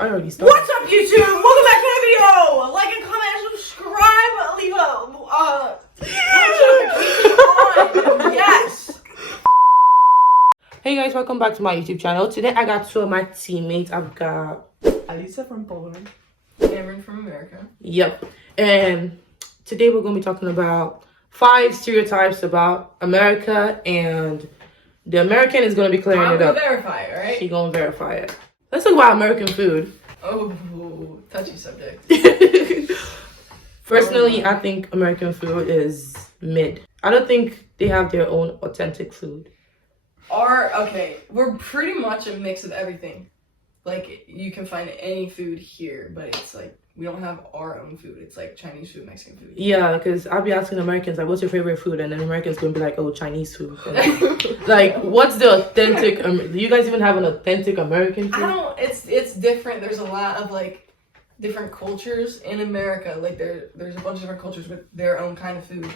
I already started. What's up, YouTube? Welcome back to the video. Like and comment, subscribe, leave a notification on. Yes. Hey guys, welcome back to my YouTube channel. Today I got two of my teammates. I've got Alisa from Poland. Cameron from America. Yep. And today we're gonna be talking about 5 stereotypes about America, and the American is gonna be clearing I'm it gonna up. verify it, right? She gonna verify it. Let's talk about American food. Oh, touchy subject. Personally, I think American food is mid. I don't think they have their own authentic food. We're pretty much a mix of everything. Like, you can find any food here, but it's like, we don't have our own food. It's like Chinese food, Mexican food. Yeah, because I'll be asking Americans, like, what's your favorite food? And then Americans going to be like, oh, Chinese food. Like, what's the authentic, do you guys even have an authentic American food? It's different. There's a lot of, like, different cultures in America. Like, there's a bunch of different cultures with their own kind of food.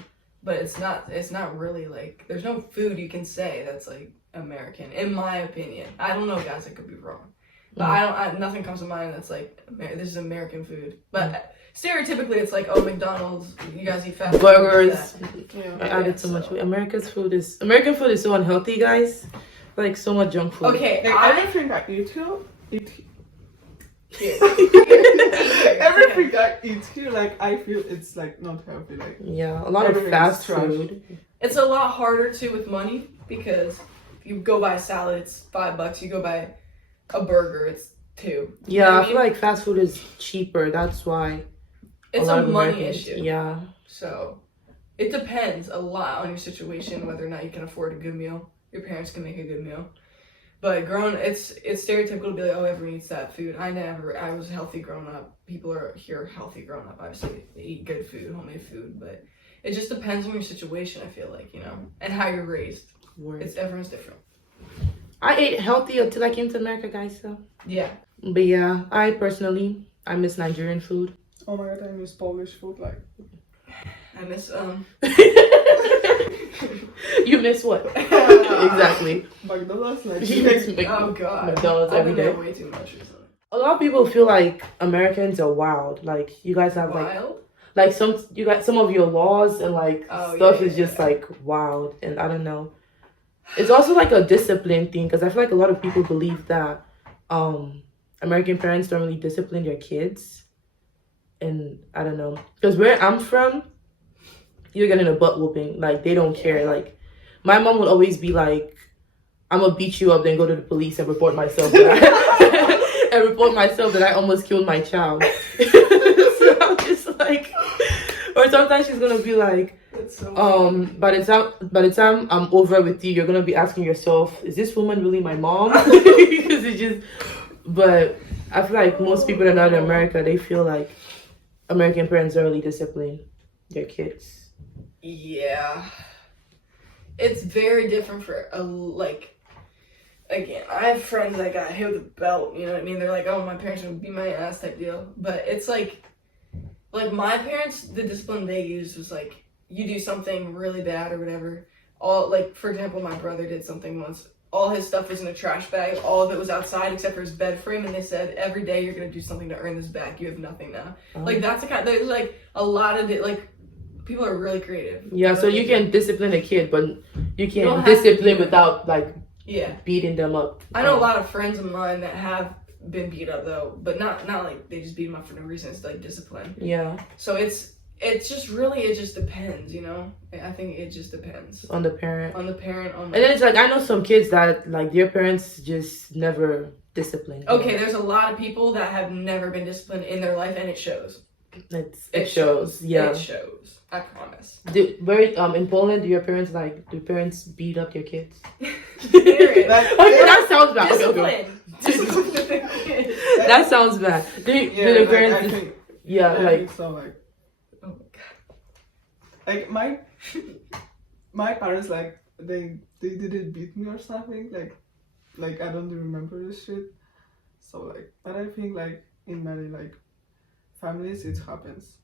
But it's not really, like, there's no food you can say that's, like, American, in my opinion. I don't know, guys, I could be wrong. But nothing comes to mind that's like, this is American food. But stereotypically, it's like, oh, McDonald's, you guys eat fast food. Burgers. Yeah. I added so much food. American food is so unhealthy, guys. Like, so much junk food. Okay, Like, everything I eat here, Here. everything I eat here, like, I feel it's, like, not healthy. Like, Yeah, a lot of everything fast is trash. food. It's a lot harder, too, with money, because if you go buy a salad, it's $5. You go buy a burger, it's $2. You know Yeah, what I feel like fast food is cheaper. That's why. it's lot a of money Americans- issue. Yeah. So, it depends a lot on your situation, whether or not you can afford a good meal. Your parents can make a good meal. But it's stereotypical to be like, oh, everyone eats that food. I was healthy growing up. People are here healthy growing up. Obviously, they eat good food, homemade food. But it just depends on your situation, I feel like, and how you're raised. Everyone's different. I ate healthy until I came to America, guys, so. Yeah. But yeah, I miss Nigerian food. oh my god, I miss Polish food. Like, I miss, You miss what? Exactly. McDonald's, like, She makes oh, God. McDonald's I've every been day. there way too much recently. A lot of people feel like Americans are wild. Like, you guys have Wild? like some of your laws and like stuff is just yeah. like wild, and I don't know. It's also like a discipline thing, because I feel like a lot of people believe that American parents don't really discipline their kids, and I don't know, because where I'm from, you're getting a butt whooping. Like, they don't care. Like, my mom would always be like, I'm gonna beat you up, then go to the police and report myself that I almost killed my child. So I'm just like, or sometimes she's gonna be like, by the time I'm over with you, you're gonna be asking yourself, is this woman really my mom? Because it's just, but I feel like most people that are not in America, they feel like American parents don't really discipline their kids. Yeah. It's very different for, again, I have friends that got hit with a belt, you know what I mean? They're like, oh, my parents would beat my ass type deal. But it's like my parents, the discipline they used was like, you do something really bad or whatever. For example, my brother did something once. All his stuff was in a trash bag. All of it was outside except for his bed frame. And they said, every day you're going to do something to earn this back. You have nothing now. Like, that's the kind, there's like a lot of, people are really creative. Yeah, so you can discipline a kid, but you can't don't have discipline to. without like beating them up. I know a lot of friends of mine that have been beat up though, but not like they just beat them up for no reason. It's like discipline. Yeah. So it just depends, I think it just depends On the parent. and And then it's like, I know some kids that like their parents just never disciplined. Okay, there's a lot of people that have never been disciplined in their life, and it shows. It shows. Yeah. It shows. I promise. In Poland, do parents beat up their kids? Period. That sounds bad. Discipline. That sounds bad. Do the parents? I think, like. think so, like, Oh my god. like my parents, like, they didn't beat me or something. Like I don't remember this shit. So, like, but I think, like, in many, like, families, it happens.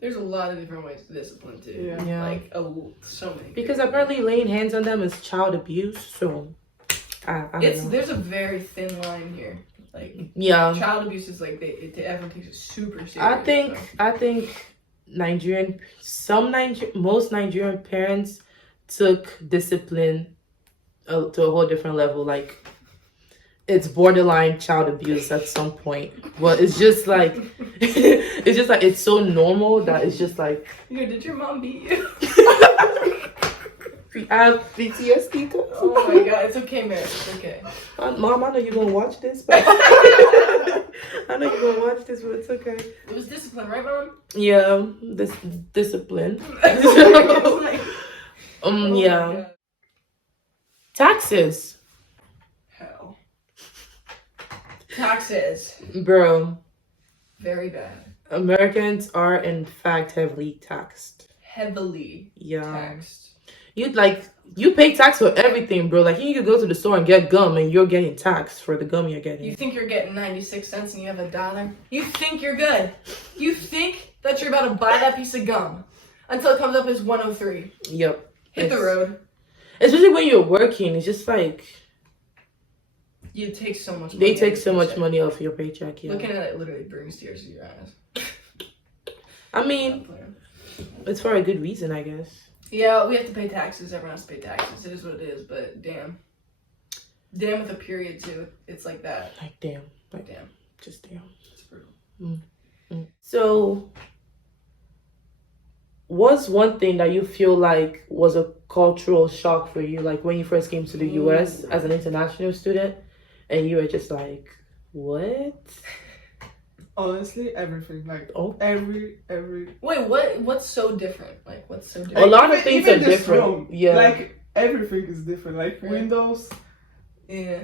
There's a lot of different ways to discipline too. Yeah. Like, so many. Because apparently laying hands on them is child abuse, so I don't know. There's a very thin line here. Like Yeah. child abuse is like everyone takes it super serious. I think most Nigerian parents took discipline to a whole different level. Like it's borderline child abuse at some point. But it's just like it's so normal that it's just like. Did your mom beat you? I have PTSD. Oh my god, it's okay, Mary. It's okay. Mom, I know you're gonna watch this, but I know you're gonna watch this, but it's okay. It was discipline, right, Mom? Yeah, this discipline. Oh Yeah. my God. Taxes, Hell. Taxes. bro. Very bad. Americans are in fact heavily taxed. Heavily Yeah. taxed. You pay tax for everything, bro. Like you could go to the store and get gum, and you're getting taxed for the gum you're getting. You think you're getting 96 cents and you have $1? You think you're good. You think that you're about to buy that piece of gum until it comes up as 103. Yep. Hit the road. Especially when you're working, it's just like You take so much money. they take out of so your much paycheck. money off your paycheck. Yeah. Looking at it literally brings tears to your eyes. I mean, it's for a good reason, I guess. Yeah, we have to pay taxes. Everyone has to pay taxes. It is what it is, but damn. Damn with a period, too. It's like that. Like damn. Damn. Just damn. It's brutal. So, what's one thing that you feel like was a cultural shock for you, like when you first came to the US as an international student, and you were just like, what? Honestly, everything. Like Oh. every Wait, what's so different? Like, what's so A different? lot of even- things even are this different. room, Yeah. Like everything is different. Like Yeah. windows. Yeah.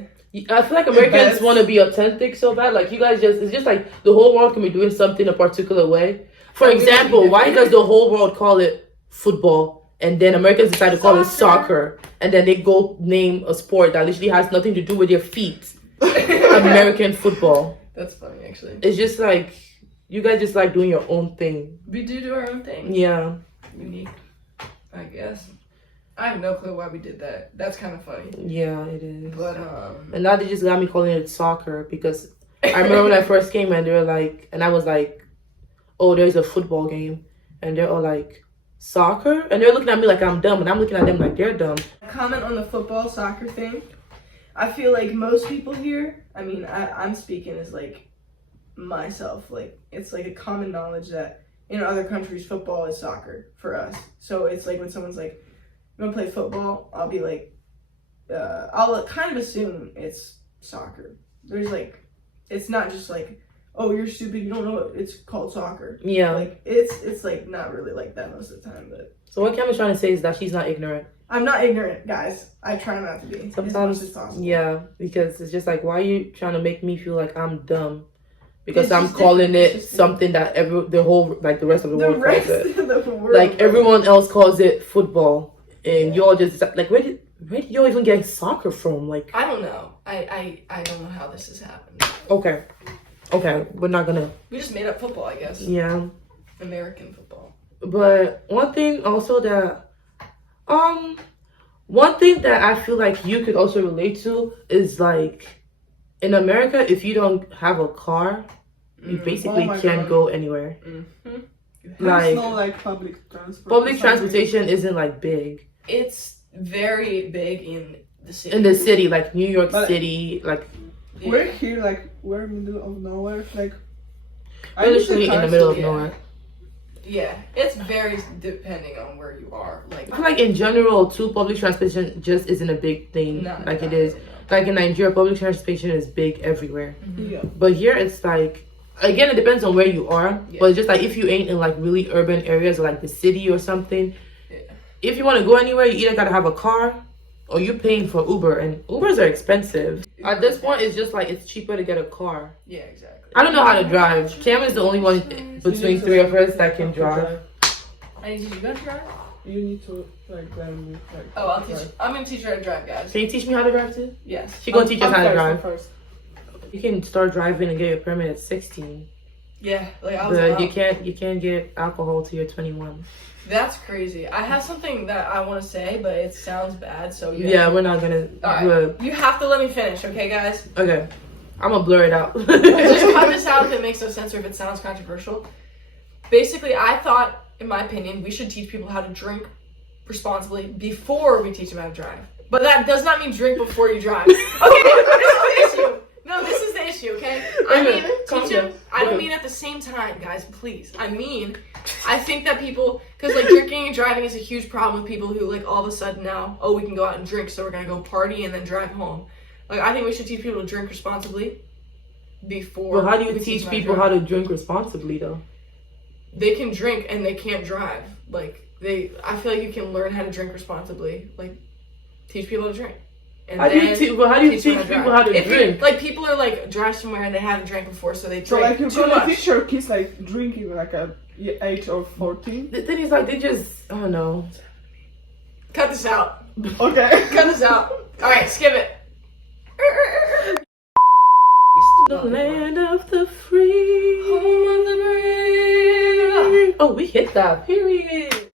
I feel like Americans Best. want to be authentic so bad. Like you guys it's just like the whole world can be doing something a particular way. For Yeah, we example, want to be why does the whole world call it football and then Americans decide to call it soccer and then they go name a sport that literally has nothing to do with your feet? American football. That's funny, actually. It's just like you guys just like doing your own thing. We do our own thing. Yeah. Unique, I guess. I have no clue why we did that. That's kind of funny. Yeah, it is. But, And now they just got me calling it soccer because I remember when I first came and they were like, and I was like, oh, there's a football game. And they're all like, soccer? And they're looking at me like I'm dumb. And I'm looking at them like they're dumb. comment on the football soccer thing. I feel like most people here, I mean, I'm speaking as like myself. Like, it's like a common knowledge that in other countries, football is soccer for us. So it's like when someone's like, you want to play football? I'll be like, I'll kind of assume it's soccer. There's like, it's not just like, oh, you're stupid, you don't know what it's called soccer. Yeah. Like, it's like not really like that most of the time, but So what Cam is trying to say is that she's not ignorant. I'm not ignorant, guys. I try not to be Sometimes, as much as possible. yeah, because it's just like, why are you trying to make me feel like I'm dumb? Because It's I'm just calling different. it It's just something that the rest of the The world calls rest it. of the world. Like everyone else calls it football, and y'all just like where did y'all even get soccer from? Like I don't know. I don't know how this has happened. okay, we're not gonna We just made up football, I guess. yeah. American football. But one thing also that one thing that I feel like you could also relate to is like in America, if you don't have a car, you basically Oh my can't God. go anywhere. Mm-hmm. Like There's no like public transport. public transportation isn't like big It's very big in the city. in the city, like New York But- City, like Yeah. We're here, like we're middle of nowhere. Like I we're use literally in the cars middle of yeah. nowhere. Yeah, it's very depending on where you are. Like, I feel like in general, too, public transportation just isn't a big thing no, like not it is. really, no. Like in Nigeria, public transportation is big everywhere. Mhm. Yeah. But here it's like, again, it depends on where you are. Yeah. But it's just like if you ain't in like really urban areas or like the city or something, Yeah. if you want to go anywhere, you either gotta have a car or you're paying for Uber, and Ubers are expensive. At this point, it's just like it's cheaper to get a car. Yeah, exactly. I don't know how to drive. Cam is the only one between three of us that can drive. I need to teach you how to drive? You need to like learn like. Oh, I'll teach drive. you. I'm going to teach you how to drive, guys. Can you teach me how to drive too? Yes. She gonna teach us how to I'm drive. first. You can start driving and get your permit at 16. Yeah, like I was out. You can't get alcohol till you're 21. That's crazy. I have something that I want to say, but it sounds bad, so Yeah, we're not gonna. Alright, you have to let me finish, okay, guys? Okay, I'm gonna blur it out. Just cut this out if it makes no sense or if it sounds controversial. Basically, I thought, in my opinion, we should teach people how to drink responsibly before we teach them how to drive. But that does not mean drink before you drive. Okay, this is the issue. No, this is the issue, okay? I mean, teach them. I don't mean at the same time, guys, please. I mean, I think that people, because like drinking and driving is a huge problem with people who like all of a sudden now, oh, we can go out and drink, so we're gonna go party and then drive home. Like, I think we should teach people to drink responsibly before. Well, how do you teach people how to drink responsibly, though? They can drink and they can't drive. Like, I feel like you can learn how to drink responsibly. Like, teach people how to drink. And how do you teach people how to drink? Like, people are like drive somewhere and they haven't drank before, so they drink. So like you're too gonna much. teach your kids like drinking like at age of 14? The thing is, like, they just, I don't know. Cut this out. Okay. Cut this out. All right, skip it. The land of the free. Home of the brave. Oh, we hit that. Period.